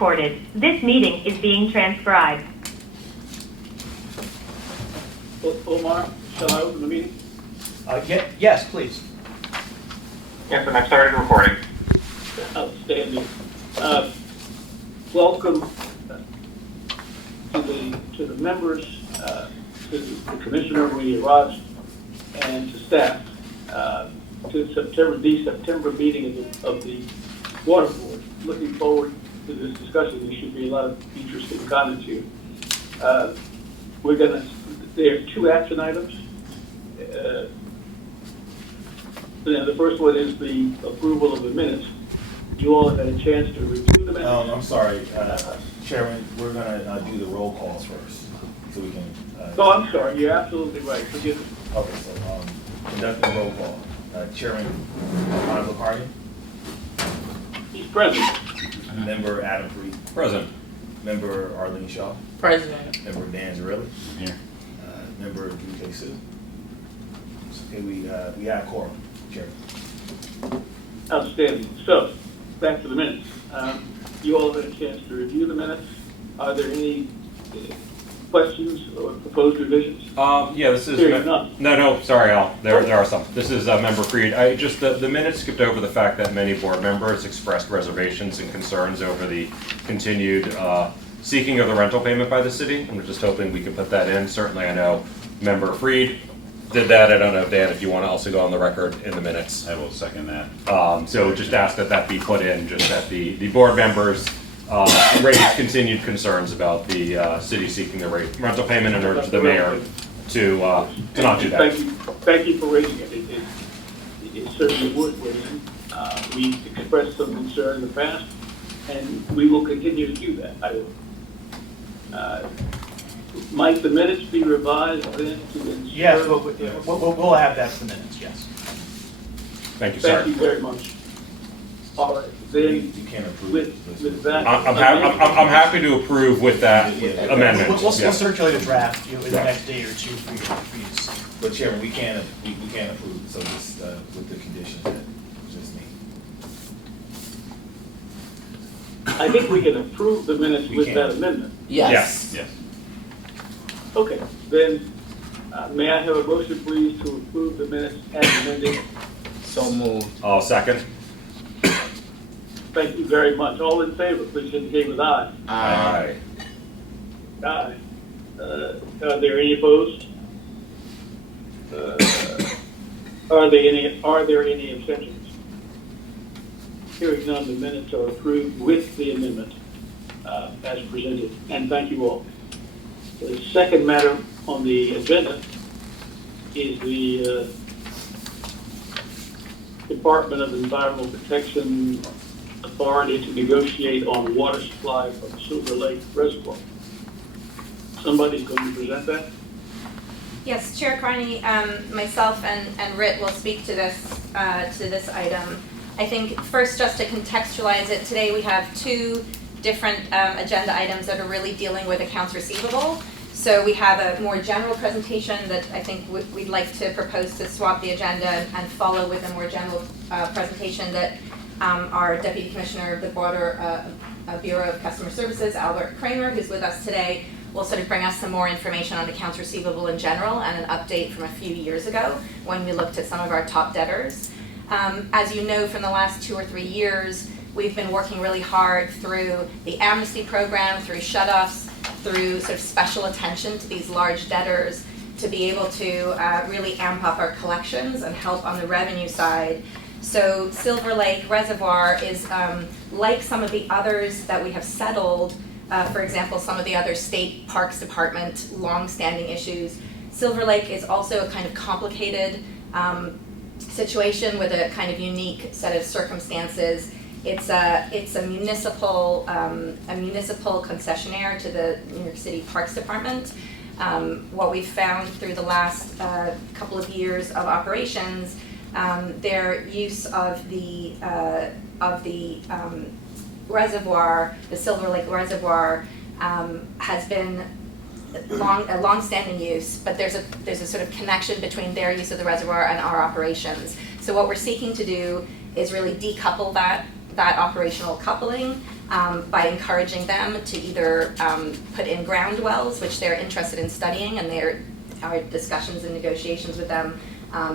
Recorded. This meeting is being transcribed. Omar, shall I open the meeting? Yes, please. Yes, and I've started recording. Outstanding. Welcome to the members, to the Commissioner, Maria Raj, and to staff, to the September meeting of the Water Board. Looking forward to this discussion. There should be a lot of interesting comments here. There are two action items. The first one is the approval of the minutes. You all have had a chance to review the minutes. I'm sorry, Chairman, we're gonna do the roll calls first, so we can. Oh, I'm sorry, you're absolutely right, forgive me. Okay, so, conducting roll call. Chairman, Michael Carden, He's present. Member Adam Freed, Present. Member Arlene Shaw, President. Member Dan Zarelli, Here. Member Drew K. Sue. Okay, we have a quorum, Chairman. Outstanding. So, back to the minutes. You all have had a chance to review the minutes. Are there any questions or proposed revisions? Yeah, this is. Hearing none. No, sorry, Al. There are some. This is Member Freed. The minutes skipped over the fact that many board members expressed reservations and concerns over the continued seeking of the rental payment by the city. I'm just hoping we can put that in. Certainly, I know Member Freed did that. I don't know, Dan, if you want to also go on the record in the minutes. I will second that. So just ask that be put in, just that the board members raised continued concerns about the city seeking the rental payment and urge the mayor to not do that. Thank you for raising it. It's certainly worth raising. We expressed some concern in the past, and we will continue to do that, I hope. Might the minutes be revised then to ensure? Yes, we'll have that for the minutes, yes. Thank you, sir. Thank you very much. All right, then, You can't approve. with that. I'm happy to approve with that amendment. We'll Yeah. circulate a draft in the Right. next day or two for you to see. But Chairman, we can't approve, so just, with the conditions that just need. I think we can approve the minutes We with can. that amendment. Yes. Yes. Okay, then, may I have a motion, please, to approve the minutes as amended? So moved. I'll second. Thank you very much. All in favor, please indicate with aye. Aye. Aye. Are there any opposed? Are there any abstentions? Hearing none, the minutes are approved with the amendment as presented, and thank you all. The second matter on the agenda is the Department of Environmental Protection authority to negotiate on water supply from Silver Lake Reservoir. Somebody's going to present that? Yes, Chair Carney, myself and Rit will speak to this item. I think first, just to contextualize it, today we have two different agenda items that are really dealing with accounts receivable. So we have a more general presentation that I think we'd like to propose to swap the agenda and follow with a more general presentation that our Deputy Commissioner of the Water Bureau of Customer Services, Albert Kramer, who's with us today, will sort of bring us some more information on accounts receivable in general and an update from a few years ago when we looked at some of our top debtors. As you know, from the last 2 or 3 years, we've been working really hard through the amnesty program, through shutoffs, through sort of special attention to these large debtors to be able to really amp up our collections and help on the revenue side. So Silver Lake Reservoir is like some of the others that we have settled, for example, some of the other state parks department long-standing issues. Silver Lake is also a kind of complicated situation with a kind of unique set of circumstances. It's a municipal concessionaire to the New York City Parks Department. What we've found through the last couple of years of operations, their use of the reservoir, the Silver Lake Reservoir, has been a long-standing use, but there's a sort of connection between their use of the reservoir and our operations. So what we're seeking to do is really decouple that operational coupling by encouraging them to either put in ground wells, which they're interested in studying, and there are discussions and negotiations with them.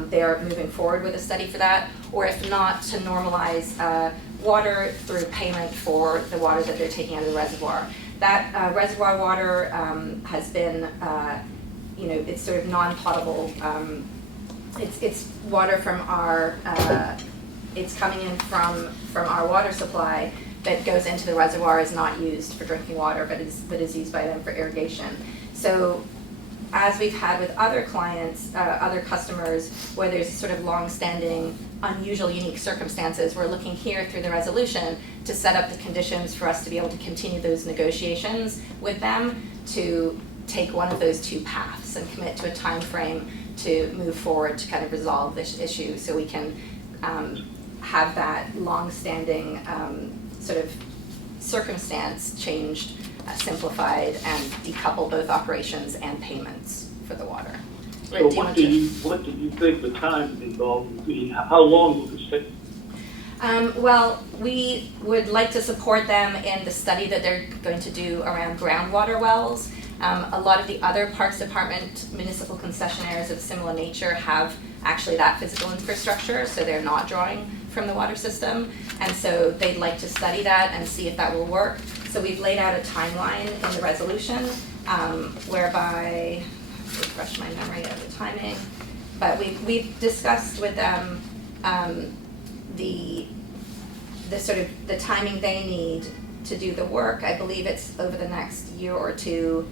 They're moving forward with a study for that, or if not, to normalize water through payment for the water that they're taking out of the reservoir. That reservoir water has been, it's sort of non-potable. It's water from our, it's coming in from our water supply that goes into the reservoir, is not used for drinking water, but is used by them for irrigation. So as we've had with other clients, other customers, where there's sort of long-standing, unusual, unique circumstances, we're looking here through the resolution to set up the conditions for us to be able to continue those negotiations with them to take one of those two paths and commit to a time frame to move forward to kind of resolve this issue, so we can have that long-standing sort of circumstance changed, simplified, and decouple both operations and payments for the water. So what do you think the time involved will be? How long will this take? Well, we would like to support them in the study that they're going to do around groundwater wells. A lot of the other Parks Department municipal concessionaires of similar nature have actually that physical infrastructure, so they're not drawing from the water system. And so they'd like to study that and see if that will work. So we've laid out a timeline in the resolution whereby, refresh my memory of the timing, but we've discussed with them the sort of the timing they need to do the work. I believe it's over the next year or two.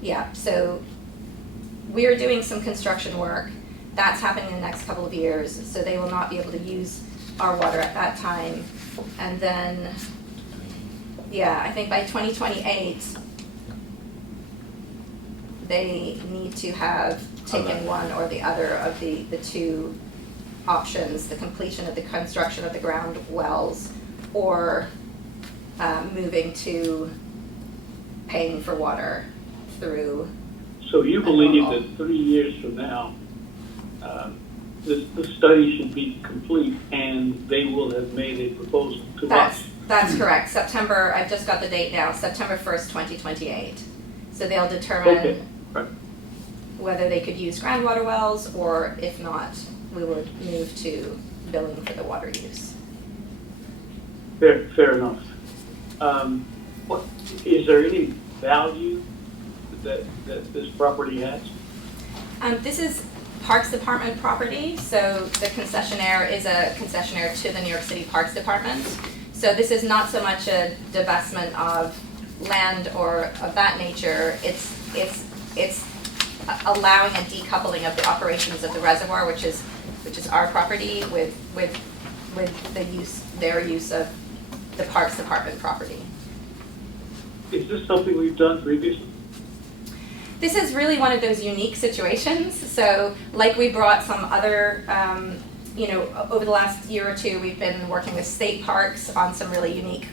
Yeah, so we're doing some construction work. That's happening in the next couple of years, so they will not be able to use our water at that time. And then, yeah, I think by 2028, they need to have taken one or the other of the two options, the completion of the construction of the ground wells, or moving to paying for water through. So you believe that 3 years from now, the study should be complete and they will have made a proposal to us? That's correct. September, I've just got the date now, September 1st, 2028. So they'll determine Okay, right. whether they could use groundwater wells, or if not, we would move to billing for the water use. Fair enough. What is there any value that this property has? This is Parks Department property, so the concessionaire is a concessionaire to the New York City Parks Department. So this is not so much a divestment of land or of that nature. It's allowing a decoupling of the operations of the reservoir, which is our property, with their use of the Parks Department property. Is this something we've done previously? This is really one of those unique situations. So like we brought some other, over the last year or two, we've been working with state parks on some really unique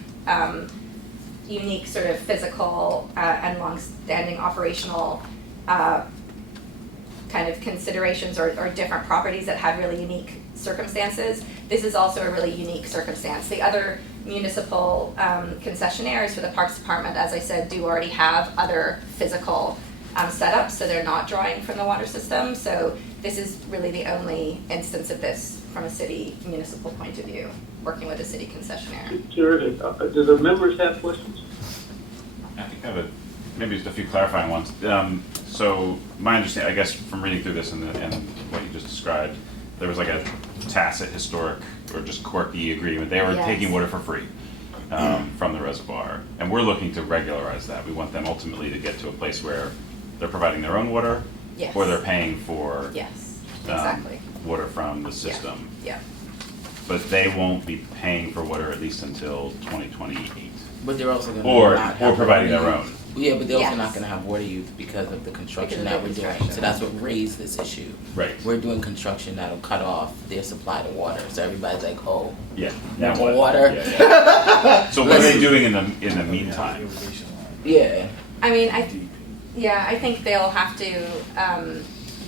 sort of physical and long-standing operational kind of considerations or different properties that had really unique circumstances. This is also a really unique circumstance. The other municipal concessionaires for the Parks Department, as I said, do already have other physical setups, so they're not drawing from the water system. So this is really the only instance of this from a city municipal point of view, working with a city concessionaire. Terrific. Do the members have questions? I think I have maybe just a few clarifying ones. So my understanding, I guess, from reading through this and what you just described, there was like a tacit, historic, or just quirky agreement. They were Yes. taking water for free from the reservoir, and we're looking to regularize that. We want them ultimately to get to a place where they're providing their own water, Yes. or they're paying for Yes, exactly. water from the system. Yeah. But they won't be paying for water at least until 2028. But they're also going to Or providing their own. Yeah, but they're also Yes. not going to have water use because of the construction Because of that the we're doing. construction. So that's what raised this issue. Right. We're doing construction that'll cut off their supply to water. So everybody's like, oh, Yeah. now what? water. Yeah, yeah. So what are they doing in the meantime? Yeah. I mean, I think they'll have to,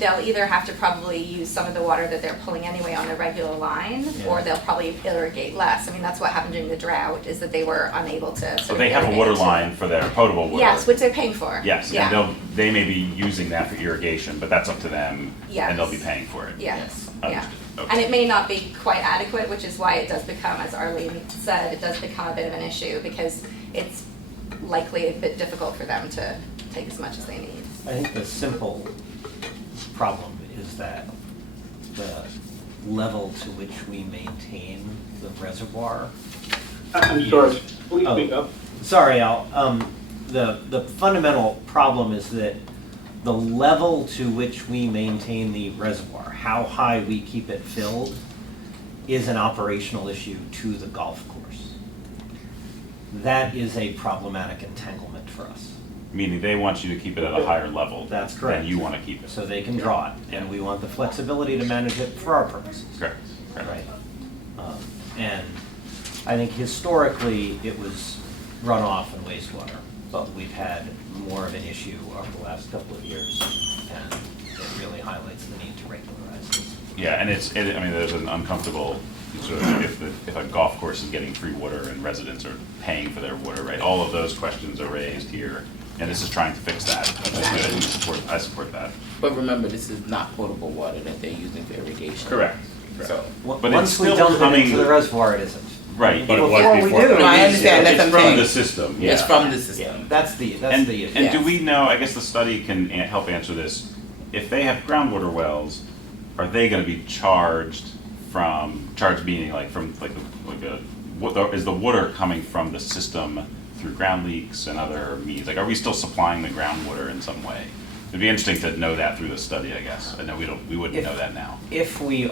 they'll either have to probably use some of the water that they're pulling anyway on a regular line, or Yeah. they'll probably irrigate less. I mean, that's what happened during the drought, is that they were unable to So sort they of have a water irrigate. line for their potable water. Yes, which they're paying for. Yes, Yeah. and they may be using that for irrigation, but that's up to them, and they'll be Yes. paying for it. Yes, yeah. Understood. Okay. And it may not be quite adequate, which is why it does become, as Arlene said, it does become a bit of an issue, because it's likely a bit difficult for them to take as much as they need. I think the simple problem is that the level to which we maintain the reservoir. I'm sorry, please Oh. speak up. Sorry, Al. The fundamental problem is that the level to which we maintain the reservoir, how high we keep it filled, is an operational issue to the golf course. That is a problematic entanglement for us. Meaning they want you to keep it at a higher level. That's correct. Than you want to keep it. So they can draw it, and we want the flexibility to manage it for our purposes. Correct. Right. And I think historically, it was runoff and wastewater, but we've had more of an issue over the last couple of years, and it really highlights the need to regularize this. Yeah, and I mean, there's an uncomfortable, sort of, if a golf course is getting free water and residents are paying for their water, right? All of those questions are raised here, and this is trying to fix that. That's good. I support that. But remember, this is not potable water that they're using for irrigation. Correct. So, But it's Once we still dump it coming- into the reservoir, it isn't. Right. But it was Before we before. do. no, I understand, that's what I'm It's from saying. the system, yeah. It's from the Yeah, system. that's the And issue. do Yes. we know, I guess the study can help answer this, if they have groundwater wells, are they gonna be charged meaning like from, is the water coming from the system through ground leaks and other means? Like, are we still supplying the groundwater in some way? It'd be interesting to know that through the study, I guess. I know we wouldn't know that now. If we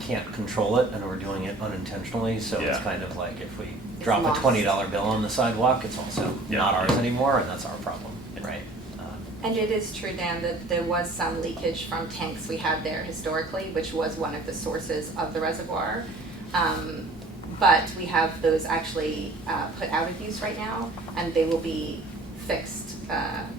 can't control it, and we're doing it unintentionally, so it's Yeah. kind of like if we It's drop a lost. $20 bill on the sidewalk, it's also Yeah. not ours anymore, and that's our problem, right? And it is true, Dan, that there was some leakage from tanks we had there historically, which was one of the sources of the reservoir. But we have those actually put out of use right now, and they will be fixed.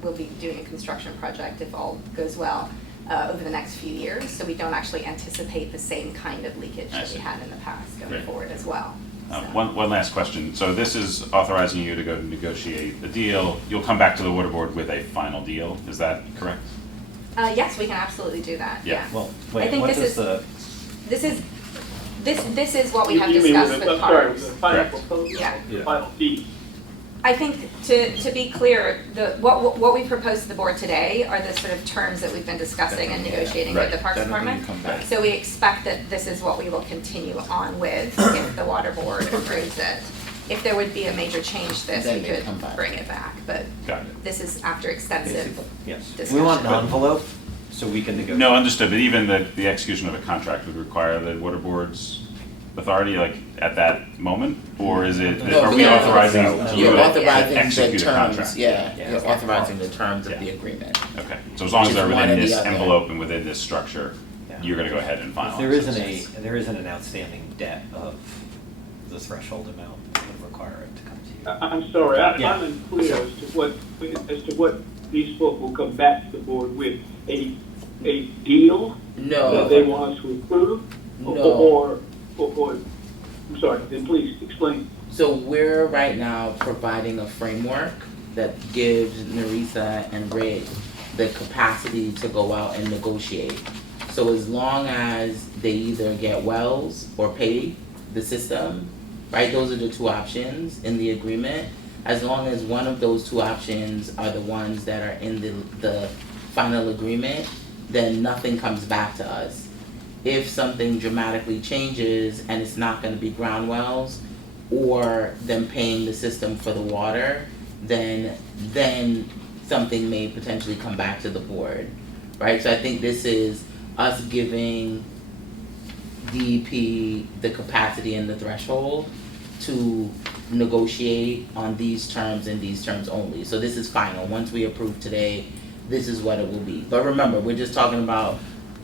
We'll be doing a construction project, if all goes well, over the next few years. So we don't actually anticipate the same kind of leakage I that we see. had in the past going Great. forward as well. So- One last question. So this is authorizing you to go negotiate a deal. You'll come back to the water board with a final deal. Is that correct? Yes, we can absolutely do that, Yeah. yeah. Well, I wait, think what this does is- the, This is what we have You mean discussed with with I'm sorry, Parks. the final Correct. proposal, Yeah. the final deed. I think to be clear, what we proposed to the board today are the sort of terms that we've been discussing and negotiating with the Right. Parks That'll be Department. come back. So we expect that this is what we will continue on with if the water board approves it. If there would be a major change to this, Then we they could come back. bring it back, but Got it. this is after extensive yes, discussion. we want an envelope, so we can negotiate. No, understood, but even the execution of a contract would require the water board's authority, like, at that moment? Or is it, No, are we no. authorizing No. you You're to authorizing the execute a terms, contract? yeah, Yeah. you're authorizing the terms of Yeah. the agreement. Okay, so as long as Which they're is one within or the this other. envelope and within this structure, Yeah. you're gonna go ahead and finalize. There isn't an outstanding debt of the threshold amount that would require it to come to you. I'm sorry, Yeah. I'm unclear as to what these folk will come back to the board with, a deal that they No, want us to approve? No. Or, I'm sorry, then please explain. so we're right now providing a framework that gives Narisa and Rick the capacity to go out and negotiate. So as long as they either get wells or pay the system, right, those are the two options in the agreement. As long as one of those two options are the ones that are in the final agreement, then nothing comes back to us. If something dramatically changes and it's not gonna be ground wells or them paying the system for the water, then something may potentially come back to the board, right? So I think this is us giving DEP the capacity and the threshold to negotiate on these terms and these terms only. So this is final. Once we approve today, this is what it will be. But remember, we're just talking about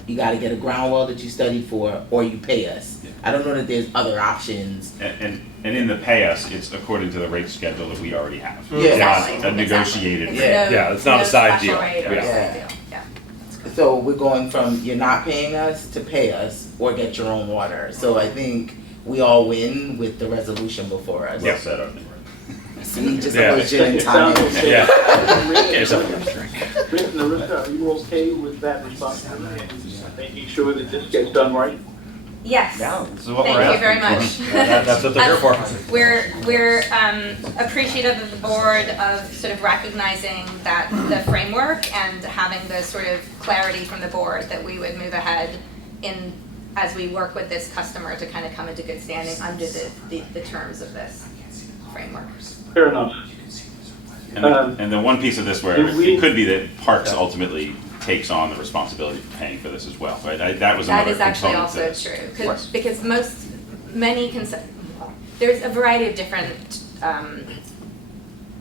you gotta get a ground well that you studied for or you pay us. I don't know that there's other options. And in the pay us, it's according to the rate schedule that we already have. Yeah. It's Exactly. not a negotiated It's rate. Yeah. Yeah, it's not a side special deal. rate or a Yeah. side deal, yeah. So we're going from you're not paying us to pay us or get your own water. So I think we all win with the resolution before us. Well said, Arthur. See, just Yeah. a little gin and It sounds tonic. okay. Yeah. Rick, Get yourself another drink. Rick and Larissa, are you okay with that responsibility and making sure that this gets done right? Yes. This is what Thank we're you very asking much. for. That's what they're here for. We're appreciative of the board of sort of recognizing that the framework and having the sort of clarity from the board that we would move ahead in as we work with this customer to kind of come into good standing under the terms of this framework. Fair enough. And the one piece of this where Did we- it could be that Parks ultimately takes on the responsibility for paying for this as well, right? That was another That is actually component also to true, this. because there's a variety of different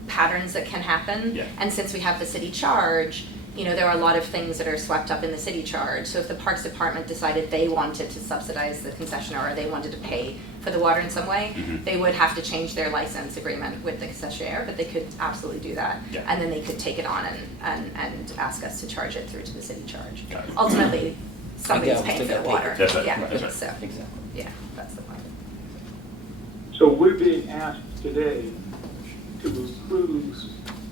patterns that can happen. Yeah. And since we have the city charge, there are a lot of things that are swept up in the city charge. So if the Parks Department decided they wanted to subsidize the concessionaire or they wanted to pay for the water in some way, Mhm. they would have to change their license agreement with the concessionaire, but they could absolutely do that. Yeah. And then they could take it on and ask us to charge it through to the city charge. Got it. Ultimately, somebody's Again, we paying for still the get water. That's right, Yeah, that's right. so, Exactly. yeah, that's the point. So we're being asked today to approve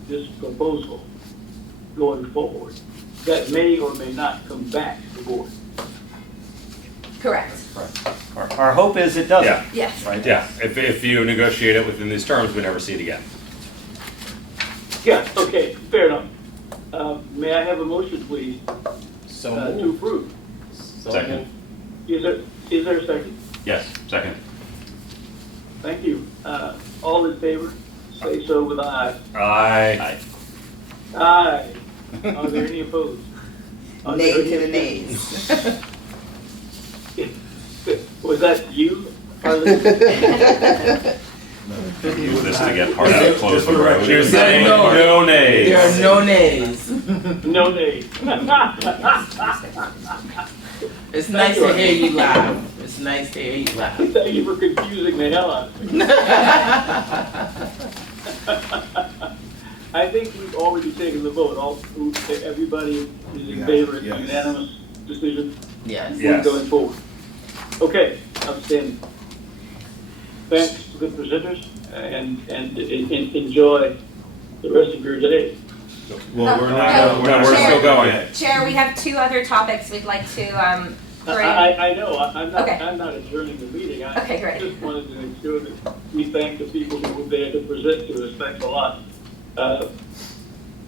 this proposal going forward that may or may not come back to the board. Correct, Our hope is it doesn't. Yeah. yes. Right? Yeah, if you negotiate it within these terms, we never see it again. Yeah, okay, fair enough. May I have a motion, please, So to approve? Second. Is there a second? Yes, second. Thank you. All in favor, say so with aye. Aye. Aye. Are there any opposed? Are Nay there to the any nays. abstentions? Was that you? Harlan? Use this to get part out, close the road. You're saying saying no. no nays. There are no nays. No nays. It's nice to hear you laugh. It's nice to hear you laugh. Thank you for confusing the hell out of me. I think we've already taken the vote. Everybody is in Yeah, favor. It's a yes. unanimous decision. Yes. Yeah. Yes. Going forward. Okay, outstanding. Thanks to the presenters and enjoy the rest of your day. Well, we're No, not, we're Chair. still going. Chair, we have two other topics we'd like to bring. I know, I'm not, Okay. I'm not adjourning the meeting. Okay, great. I just wanted to make sure that we thank the people who were there to present to us. Thanks a lot.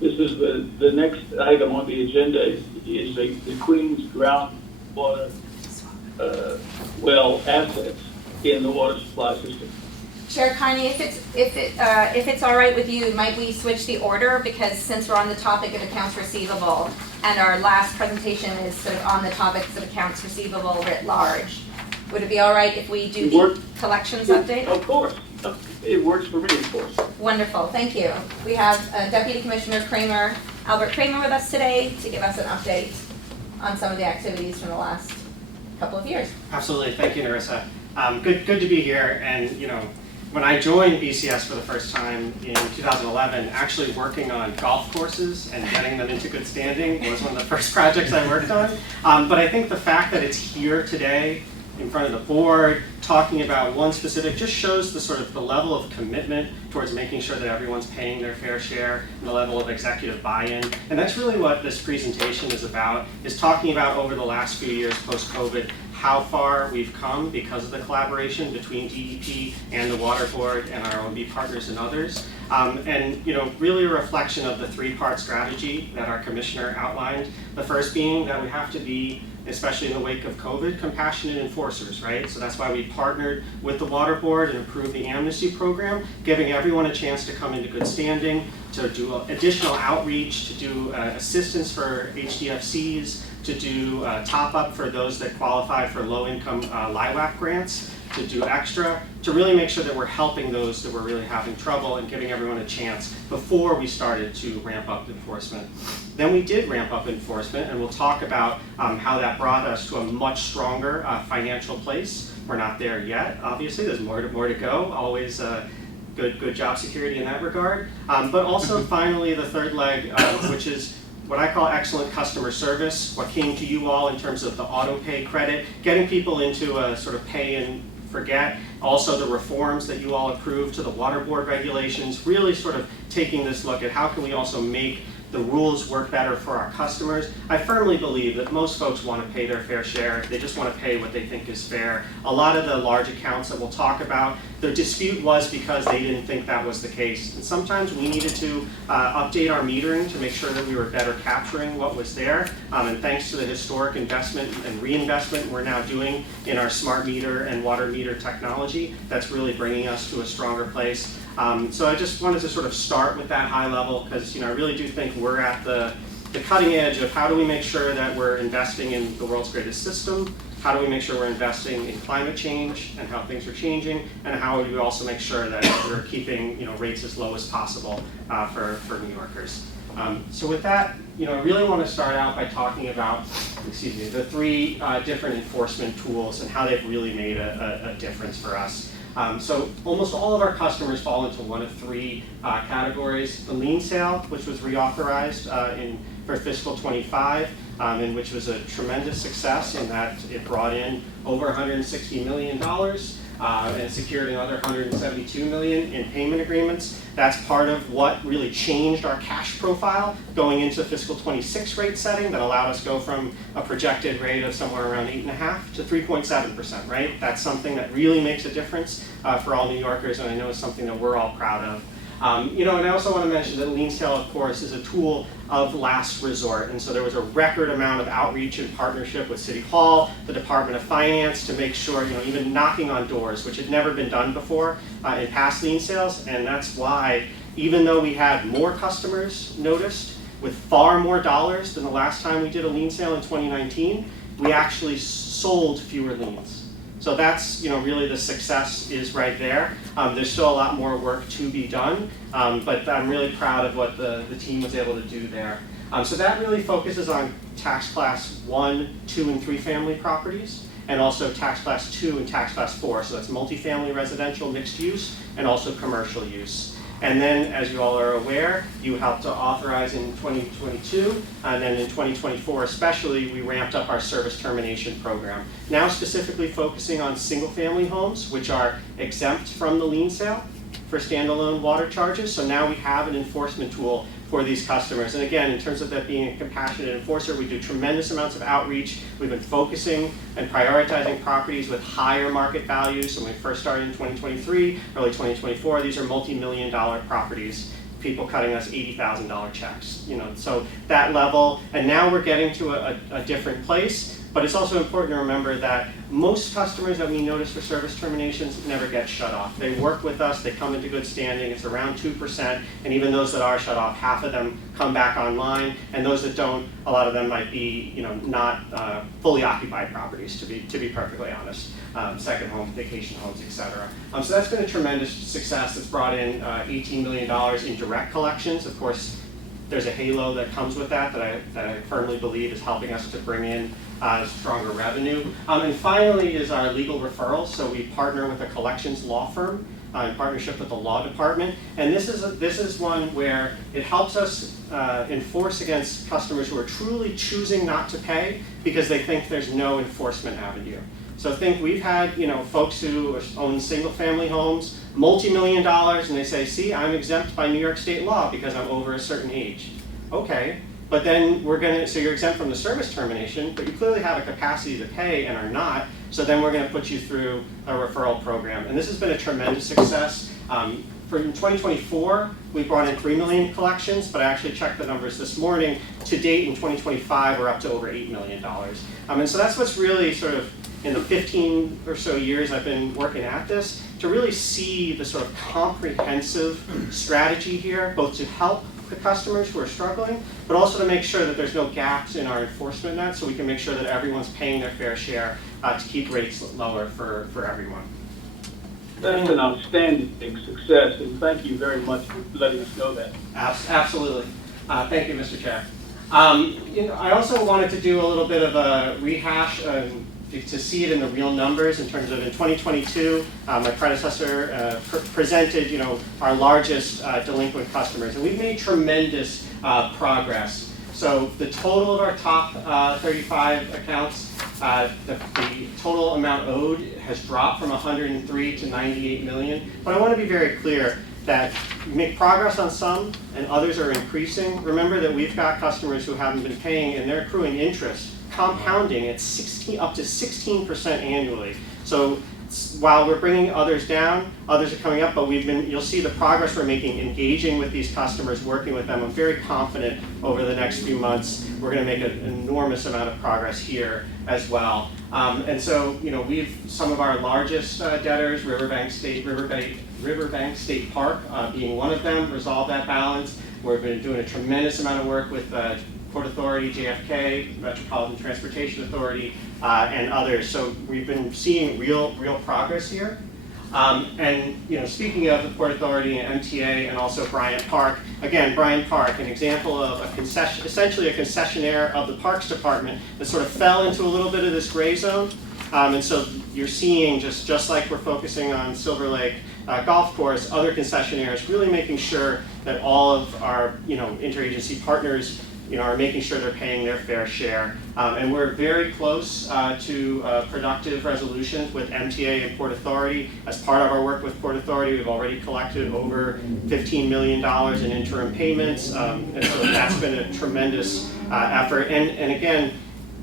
This is the next item on the agenda is the Queens groundwater well assets in the water supply system. Chair Carney, if it's all right with you, might we switch the order? Because since we're on the topic of accounts receivable, and our last presentation is sort of on the topics of accounts receivable writ large, would it be all right if we do Work. the collections update? Of course. It works for me, of course. Wonderful, thank you. We have Deputy Commissioner Kramer, Albert Kramer with us today to give us an update on some of the activities from the last couple of years. Absolutely, thank you, Narissa. Good to be here, and when I joined BCS for the first time in 2011, actually working on golf courses and getting them into good standing was one of the first projects I worked on. But I think the fact that it's here today in front of the board, talking about one specific, just shows the sort of the level of commitment towards making sure that everyone's paying their fair share and the level of executive buy-in. And that's really what this presentation is about, is talking about over the last few years post-COVID, how far we've come because of the collaboration between DEP and the Water Board and our OMB partners and others. And really a reflection of the three-part strategy that our commissioner outlined. The first being that we have to be, especially in the wake of COVID, compassionate enforcers, right? So that's why we partnered with the Water Board and approved the amnesty program, giving everyone a chance to come into good standing, to do additional outreach, to do assistance for HDFCs, to do top-up for those that qualify for low-income LIWAC grants, to do extra, to really make sure that we're helping those that were really having trouble and giving everyone a chance before we started to ramp up enforcement. Then we did ramp up enforcement, and we'll talk about how that brought us to a much stronger financial place. We're not there yet, obviously. There's more to go. Always good job security in that regard. But also, finally, the third leg, which is what I call excellent customer service, what came to you all in terms of the auto pay credit, getting people into a sort of pay and forget, also the reforms that you all approved to the water board regulations, really sort of taking this look at how can we also make the rules work better for our customers. I firmly believe that most folks want to pay their fair share. They just want to pay what they think is fair. A lot of the large accounts that we'll talk about, the dispute was because they didn't think that was the case. And sometimes we needed to update our metering to make sure that we were better capturing what was there. And thanks to the historic investment and reinvestment we're now doing in our smart meter and water meter technology, that's really bringing us to a stronger place. So I just wanted to sort of start with that high level because I really do think we're at the cutting edge of how do we make sure that we're investing in the world's greatest system, how do we make sure we're investing in climate change and how things are changing, and how do we also make sure that we're keeping rates as low as possible for New Yorkers. So with that, I really want to start out by talking about, the three different enforcement tools and how they've really made a difference for us. So almost all of our customers fall into one of three categories. The lien sale, which was reauthorized for fiscal 25, and which was a tremendous success in that it brought in over $160 million and secured another $172 million in payment agreements. That's part of what really changed our cash profile going into fiscal 26 rate setting that allowed us to go from a projected rate of somewhere around 8.5% to 3.7%, right? That's something that really makes a difference for all New Yorkers, and I know it's something that we're all proud of. And I also want to mention that lien sale, of course, is a tool of last resort. And so there was a record amount of outreach and partnership with City Hall, the Department of Finance, to make sure, even knocking on doors, which had never been done before in past lien sales. And that's why, even though we had more customers noticed with far more dollars than the last time we did a lien sale in 2019, we actually sold fewer liens. So that's, really the success is right there. There's still a lot more work to be done, but I'm really proud of what the team was able to do there. So that really focuses on tax class 1, 2, and 3 family properties, and also tax class 2 and tax class 4. So that's multifamily residential mixed use and also commercial use. And then, as you all are aware, you helped to authorize in 2022, and then in 2024 especially, we ramped up our service termination program. Now specifically focusing on single-family homes, which are exempt from the lien sale for standalone water charges. So now we have an enforcement tool for these customers. And again, in terms of that being a compassionate enforcer, we do tremendous amounts of outreach. We've been focusing and prioritizing properties with higher market values. So when we first started in 2023, early 2024, these are multi-million-dollar properties. People cutting us $80,000 checks, so that level. And now we're getting to a different place. But it's also important to remember that most customers that we notice for service terminations never get shut off. They work with us, they come into good standing, it's around 2%, and even those that are shut off, half of them come back online, and those that don't, a lot of them might be not fully occupied properties, to be perfectly honest. Second home, vacation homes, etc. So that's been a tremendous success. It's brought in $18 million in direct collections. Of course, there's a halo that comes with that I firmly believe is helping us to bring in stronger revenue. And finally is our legal referrals. So we partner with a collections law firm in partnership with the law department. And this is one where it helps us enforce against customers who are truly choosing not to pay because they think there's no enforcement avenue. So think we've had folks who own single family homes, multi-million dollars, and they say, see, I'm exempt by New York state law because I'm over a certain age. Okay, but then so you're exempt from the service termination, but you clearly have a capacity to pay and are not, so then we're gonna put you through a referral program. And this has been a tremendous success. For 2024, we brought in 3 million collections, but I actually checked the numbers this morning. To date in 2025, we're up to over $8 million. And so that's what's really sort of, in the 15 or so years I've been working at this, to really see the sort of comprehensive strategy here, both to help the customers who are struggling, but also to make sure that there's no gaps in our enforcement net so we can make sure that everyone's paying their fair share to keep rates lower for everyone. That's an outstanding success, and thank you very much for letting us know that. Absolutely. Thank you, Mr. Chair. I also wanted to do a little bit of a rehash to see it in the real numbers in terms of in 2022, my predecessor presented, our largest delinquent customers, and we've made tremendous progress. So the total of our top 35 accounts, the total amount owed has dropped from 103 to 98 million. But I want to be very clear that we make progress on some and others are increasing. Remember that we've got customers who haven't been paying and they're accruing interest, compounding at up to 16% annually. So while we're bringing others down, others are coming up, but you'll see the progress we're making engaging with these customers, working with them. I'm very confident over the next few months we're going to make an enormous amount of progress here as well. And so, some of our largest debtors, Riverbank State Park being one of them, resolved that balance. We've been doing a tremendous amount of work with Port Authority, JFK, Metropolitan Transportation Authority, and others. So we've been seeing real progress here. And speaking of the Port Authority and MTA and also Bryant Park, again, Bryant Park, an example of essentially a concessionaire of the Parks Department that sort of fell into a little bit of this gray zone. And so you're seeing, just like we're focusing on Silver Lake Golf Course, other concessionaires really making sure that all of our interagency partners are making sure they're paying their fair share. And we're very close to productive resolutions with MTA and Port Authority. As part of our work with Port Authority, we've already collected over $15 million in interim payments. And so that's been a tremendous effort. And again,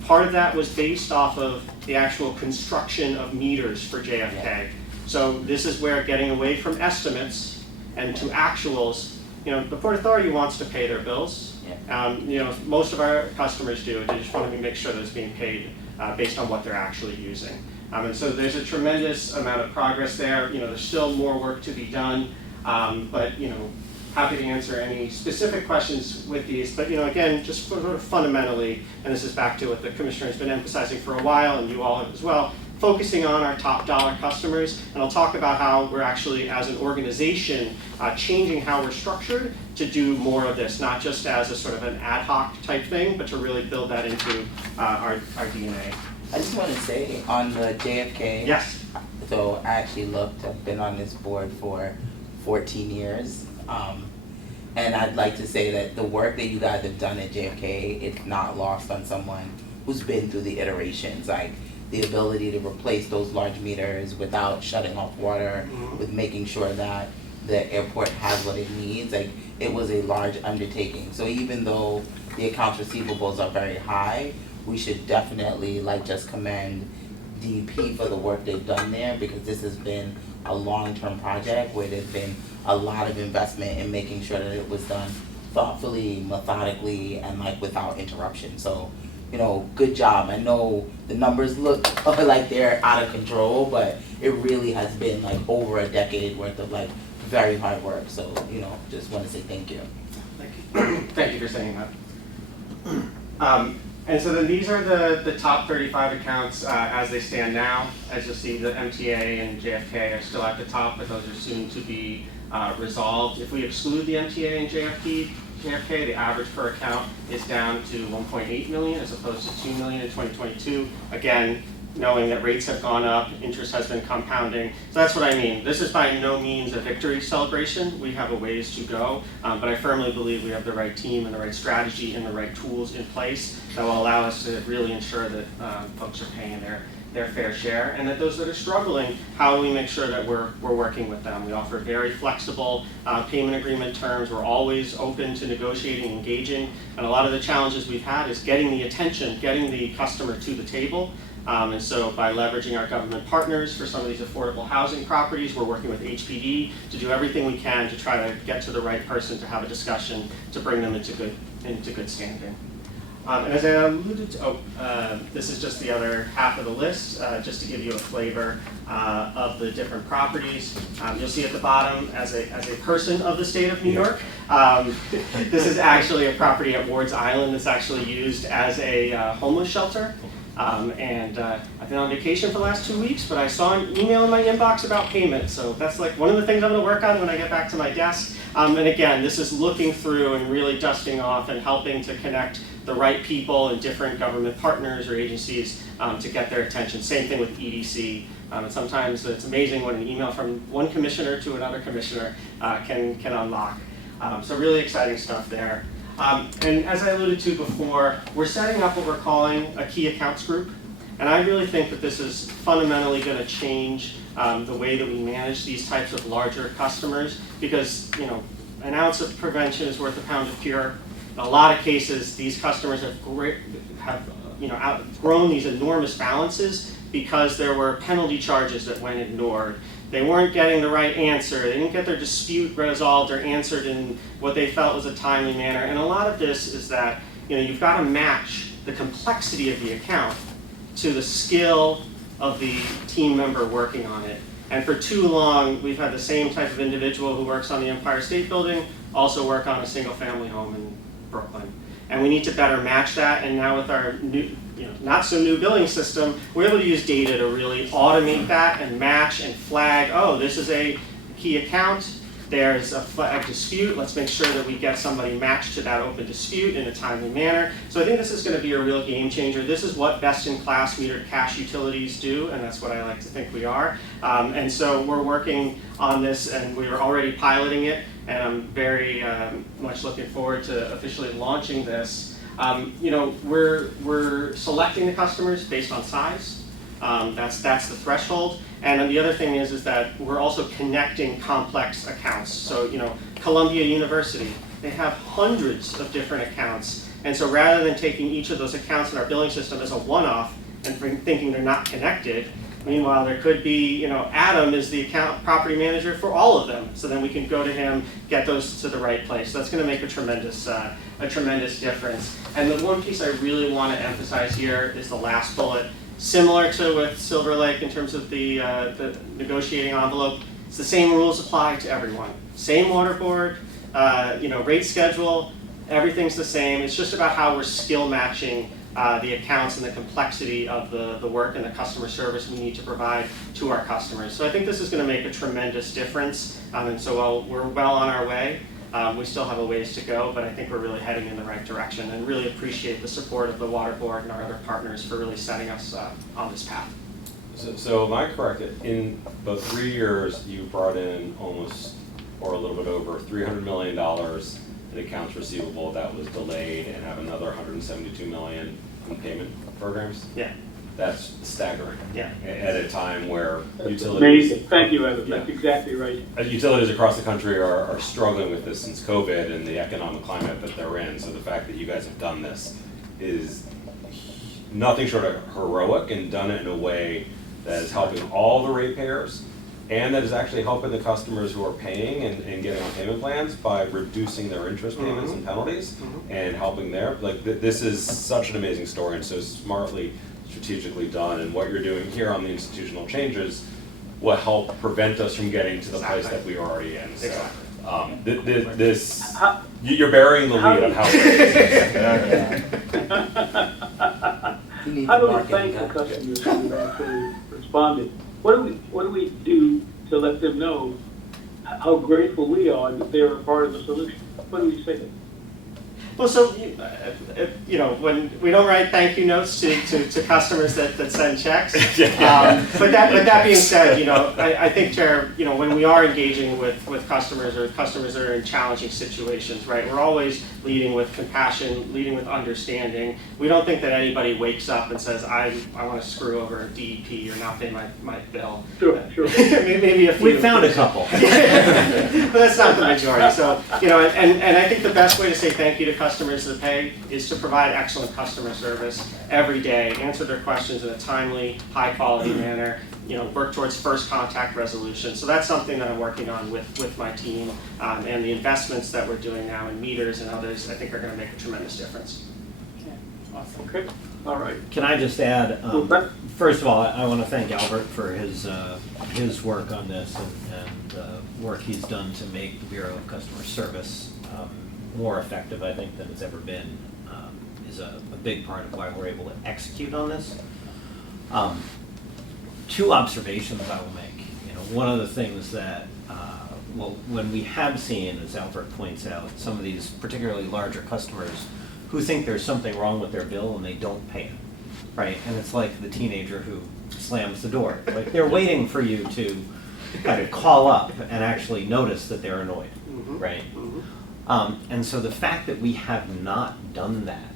part of that was based off of the actual construction of meters for JFK. So this is where getting away from estimates and to actuals, the Port Authority wants to pay their bills. Most of our customers do. They just want to make sure that it's being paid based on what they're actually using. And so there's a tremendous amount of progress there. There's still more work to be done, but happy to answer any specific questions with these. But again, just sort of fundamentally, and this is back to what the Commissioner has been emphasizing for a while, and you all have as well, focusing on our top dollar customers. And I'll talk about how we're actually, as an organization, changing how we're structured to do more of this, not just as a sort of an ad hoc type thing, but to really build that into our DNA. I just want to say on the JFK. Yes. So I actually looked, I've been on this board for 14 years. And I'd like to say that the work that you guys have done at JFK, it's not lost on someone who's been through the iterations, like the ability to replace those large meters without shutting off water, with making sure that the airport has what it needs. Like, it was a large undertaking. So even though the accounts receivables are very high, we should definitely just commend DEP for the work they've done there, because this has been a long-term project where there's been a lot of investment in making sure that it was done thoughtfully, methodically, and without interruption. So, good job. I know the numbers look like they're out of control, but it really has been over a decade worth of very hard work. So, just want to say thank you. Thank you. Thank you for saying that. And so then these are the top 35 accounts as they stand now. As you'll see, the MTA and JFK are still at the top, but those are soon to be resolved. If we exclude the MTA and JFK, the average per account is down to 1.8 million as opposed to 2 million in 2022. Again, knowing that rates have gone up, interest has been compounding. So that's what I mean. This is by no means a victory celebration. We have a ways to go, but I firmly believe we have the right team and the right strategy and the right tools in place that will allow us to really ensure that folks are paying their fair share, and that those that are struggling, how do we make sure that we're working with them? We offer very flexible payment agreement terms. We're always open to negotiating, engaging, and a lot of the challenges we've had is getting the attention, getting the customer to the table. And so by leveraging our government partners for some of these affordable housing properties, we're working with HPD to do everything we can to try to get to the right person to have a discussion to bring them into good standing. And as I alluded to, this is just the other half of the list, just to give you a flavor of the different properties. You'll see at the bottom, as a person of the state of New York, this is actually a property at Ward's Island that's actually used as a homeless shelter. And I've been on vacation for the last 2 weeks, but I saw an email in my inbox about payment. So that's one of the things I'm going to work on when I get back to my desk. And again, this is looking through and really dusting off and helping to connect the right people and different government partners or agencies to get their attention. Same thing with EDC. And sometimes it's amazing what an email from one commissioner to another commissioner can unlock. So really exciting stuff there. And as I alluded to before, we're setting up what we're calling a key accounts group. And I really think that this is fundamentally going to change the way that we manage these types of larger customers, because an ounce of prevention is worth a pound of cure. In a lot of cases, these customers have outgrown these enormous balances because there were penalty charges that went ignored. They weren't getting the right answer. They didn't get their dispute resolved or answered in what they felt was a timely manner. And a lot of this is that you've got to match the complexity of the account to the skill of the team member working on it. And for too long, we've had the same type of individual who works on the Empire State Building also work on a single-family home in Brooklyn. And we need to better match that. And now with our new, not so new billing system, we're able to use data to really automate that and match and flag, oh, this is a key account, there's a dispute, let's make sure that we get somebody matched to that open dispute in a timely manner. So I think this is going to be a real game changer. This is what best-in-class metered cash utilities do, and that's what I like to think we are. And so we're working on this, and we are already piloting it, and I'm very much looking forward to officially launching this. We're selecting the customers based on size. That's the threshold. And the other thing is that we're also connecting complex accounts. So, Columbia University, they have hundreds of different accounts. And so rather than taking each of those accounts in our billing system as a one-off and thinking they're not connected, meanwhile, there could be, Adam is the account property manager for all of them. So then we can go to him, get those to the right place. So that's going to make a tremendous difference. And the one piece I really want to emphasize here is the last bullet. Similar to with Silver Lake in terms of the negotiating envelope, it's the same rules apply to everyone. Same order board, rate schedule, everything's the same. It's just about how we're skill matching the accounts and the complexity of the work and the customer service we need to provide to our customers. So I think this is going to make a tremendous difference. And so we're well on our way. We still have a ways to go, but I think we're really heading in the right direction, and really appreciate the support of the Water Board and our other partners for really setting us on this path. So am I correct that in the 3 years you brought in almost, or a little bit over, $300 million in accounts receivable that was delayed, and have another $172 million in payment programs? Yeah. That's staggering. Yeah. At a time where utilities... Amazing. Thank you, Evan. That's exactly right. Utilities across the country are struggling with this since COVID and the economic climate that they're in. So the fact that you guys have done this is nothing short of heroic, and done it in a way that is helping all the ratepayers, and that is actually helping the customers who are paying and getting on payment plans by reducing their interest payments and penalties, and helping there. This is such an amazing story, and so smartly, strategically done. And what you're doing here on the institutional changes will help prevent us from getting to the place that we are already in. So, you're burying the lead on how How do we thank the customers who actually responded? What do we do to let them know how grateful we are that they're a part of the solution? What do we say? Well, so, when we don't write thank you notes to customers that send checks. But that being said, I think, Chair, when we are engaging with customers, or customers that are in challenging situations, right, we're always leading with compassion, leading with understanding. We don't think that anybody wakes up and says, I want to screw over DEP or not pay my bill. Sure. Maybe a few. We found a couple. But that's not the majority. So, and I think the best way to say thank you to customers that pay is to provide excellent customer service every day, answer their questions in a timely, high-quality manner, work towards first contact resolution. So that's something that I'm working on with my team, and the investments that we're doing now in meters and others, I think are going to make a tremendous difference. Awesome. Okay. All right. Can I just add, first of all, I want to thank Albert for his work on this, and the work he's done to make the Bureau of Customer Service more effective, I think, than it's ever been, is a big part of why we're able to execute on this. Two observations I will make. One of the things that, when we have seen, as Albert points out, some of these particularly larger customers who think there's something wrong with their bill and they don't pay it, right? And it's like the teenager who slams the door. Like, they're waiting for you to kind of call up and actually notice that they're annoyed, right? And so the fact that we have not done that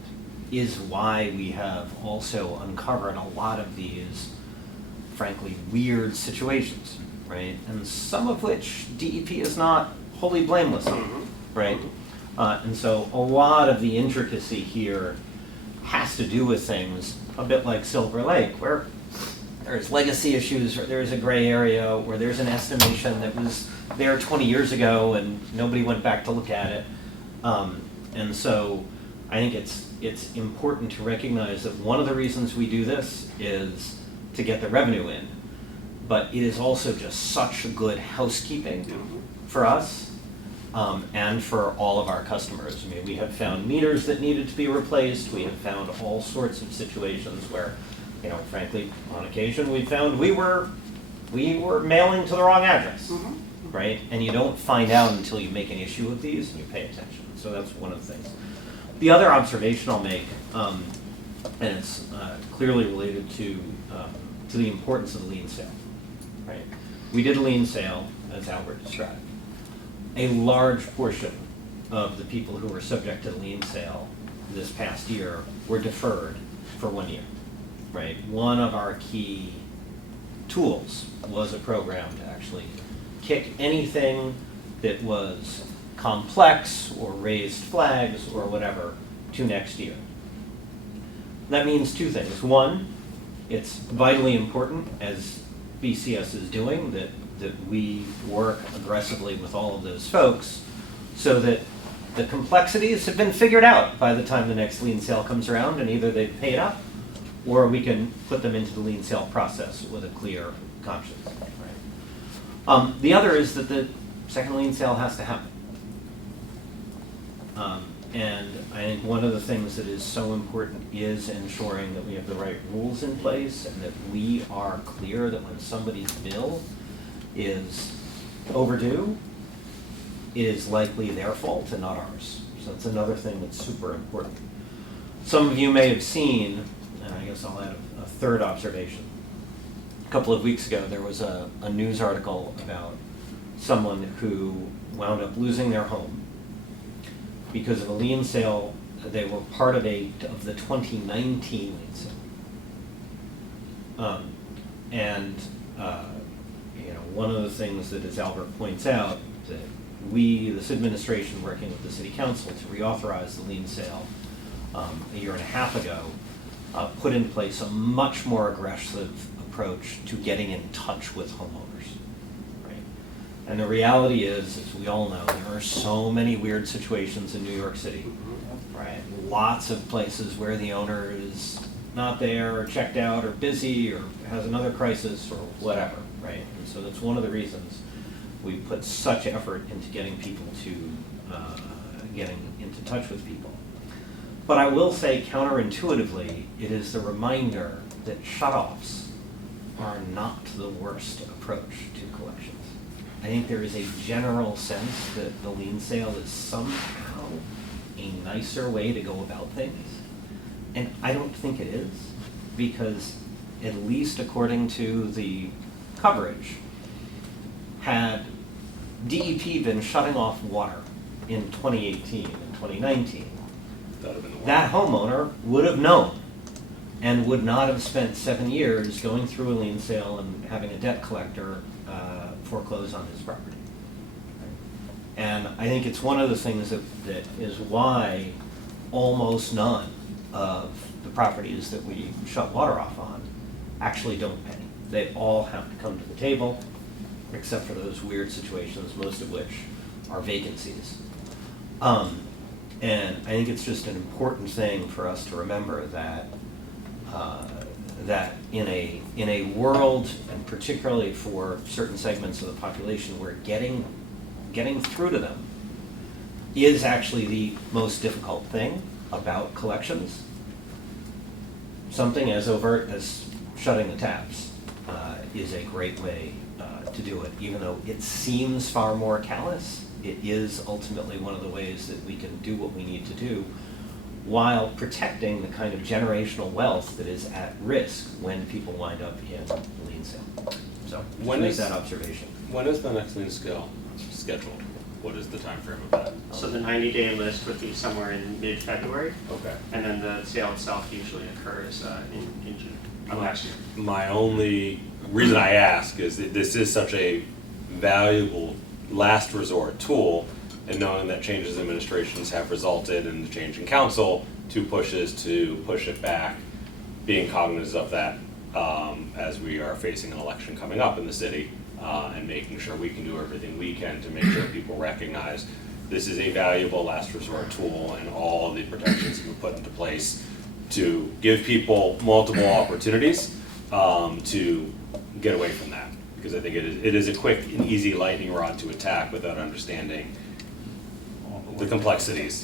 is why we have also uncovered a lot of these, frankly, weird situations, right? And some of which DEP is not wholly blameless on, right? And so a lot of the intricacy here has to do with things a bit like Silver Lake, where there's legacy issues, or there's a gray area, where there's an estimation that was there 20 years ago and nobody went back to look at it. And so I think it's important to recognize that one of the reasons we do this is to get the revenue in, but it is also just such good housekeeping for us and for all of our customers. I mean, we have found meters that needed to be replaced. We have found all sorts of situations where, you know, frankly, on occasion we found we were mailing to the wrong address, right? And you don't find out until you make an issue of these and you pay attention. So that's one of the things. The other observation I'll make, and it's clearly related to the importance of the lien sale, right? We did a lien sale, as Albert described. A large portion of the people who were subject to the lien sale this past year were deferred for 1 year, right? One of our key tools was a program to actually kick anything that was complex or raised flags or whatever to next year. That means two things. One, it's vitally important, as BCS is doing, that we work aggressively with all of those folks so that the complexities have been figured out by the time the next lien sale comes around, and either they've paid up or we can put them into the lien sale process with a clear conscience. Right? The other is that the second lien sale has to happen. And I think one of the things that is so important is ensuring that we have the right rules in place and that we are clear that when somebody's bill is overdue, it is likely their fault and not ours. So that's another thing that's super important. Some of you may have seen, and I guess I'll add a third observation. A couple of weeks ago, there was a news article about someone who wound up losing their home because of a lien sale. They were part of the 2019 lien sale. You know, one of the things that, as Albert points out, that we, this administration, working with the city council to reauthorize the lien sale a year and a half ago, put in place a much more aggressive approach to getting in touch with homeowners. Right? And the reality is, as we all know, there are so many weird situations in New York City. Right? Lots of places where the owner is not there or checked out or busy or has another crisis or whatever. Right? And so that's one of the reasons we put such effort into getting people to getting into touch with people. But I will say, counterintuitively, it is the reminder that shutoffs are not the worst approach to collections. I think there is a general sense that the lien sale is somehow a nicer way to go about things. And I don't think it is, because at least according to the coverage, had DEP been shutting off water in 2018 and 2019, that homeowner would have known and would not have spent 7 years going through a lien sale and having a debt collector foreclose on his property. And I think it's one of the things that is why almost none of the properties that we shut water off on actually don't pay. They all have to come to the table, except for those weird situations, most of which are vacancies. And I think it's just an important thing for us to remember that that in a world, and particularly for certain segments of the population, where getting through to them is actually the most difficult thing about collections. Something as overt as shutting the taps is a great way to do it, even though it seems far more callous. It is ultimately one of the ways that we can do what we need to do while protecting the kind of generational wealth that is at risk when people wind up in lien sale. So, just make that observation. When is the next lien sale scheduled? what is the time frame of that? So the 90-day list would be somewhere in mid-February, Okay. and then the sale itself usually occurs in June of next year. My only reason I ask is that this is such a valuable last resort tool, and knowing that changes in administrations have resulted in the change in council, two pushes to push it back, being cognizant of that as we are facing an election coming up in the city, and making sure we can do everything we can to make sure people recognize this is a valuable last resort tool and all the protections have been put into place to give people multiple opportunities to get away from that. Because I think it is a quick and easy lightning rod to attack without understanding the complexities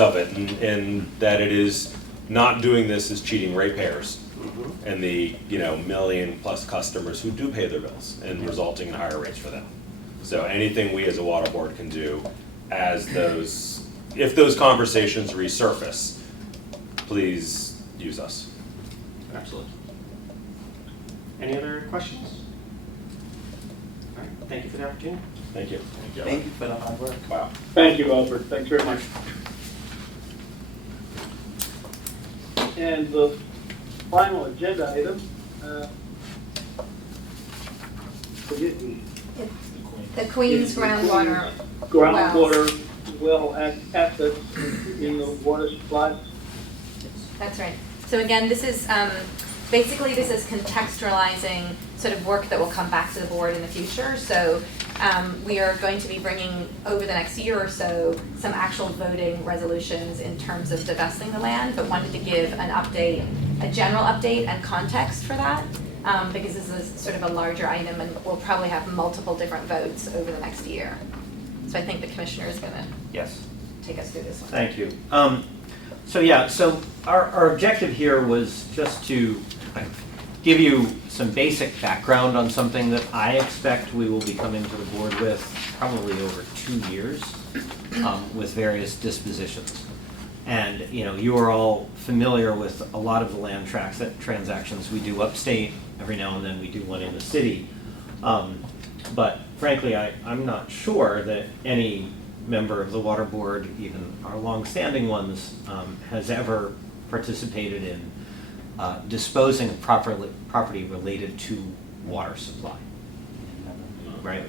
of it, and that it is not doing this is cheating ratepayers and the million plus customers who do pay their bills and resulting in higher rates for them. So anything we as a water board can do if those conversations resurface, please use us. Absolutely. Any other questions? All right, thank you for the opportunity. Thank you. Thank you for the hard work. Wow. Thank you, Alfred. Thanks very much. And the final agenda item, The Queens groundwater. groundwater well assets in the water supply. That's right. So again, this is basically this is contextualizing sort of work that will come back to the board in the future. So we are going to be bringing over the next year or so some actual voting resolutions in terms of divesting the land, but wanted to give an update, a general update and context for that. Because this is sort of a larger item and we'll probably have multiple different votes over the next year. So I think the commissioner is going to Yes. take us through this one. Thank you. So our objective here was just to give you some basic background on something that I expect we will be coming to the board with probably over 2 years with various dispositions. And you are all familiar with a lot of the land transactions we do upstate. Every now and then we do one in the city. But frankly, I'm not sure that any member of the water board, even our long-standing ones, has ever participated in disposing of property related to water supply. Right?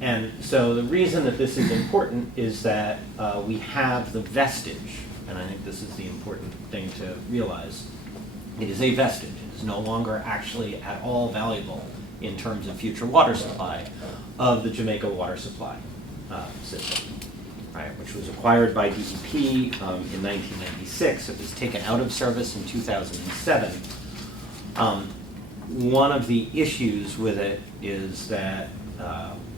And so the reason that this is important is that we have the vestige, and I think this is the important thing to realize. It is a vestige. It is no longer actually at all valuable in terms of future water supply of the Jamaica water supply system, right, which was acquired by DEP in 1996. It was taken out of service in 2007. One of the issues with it is that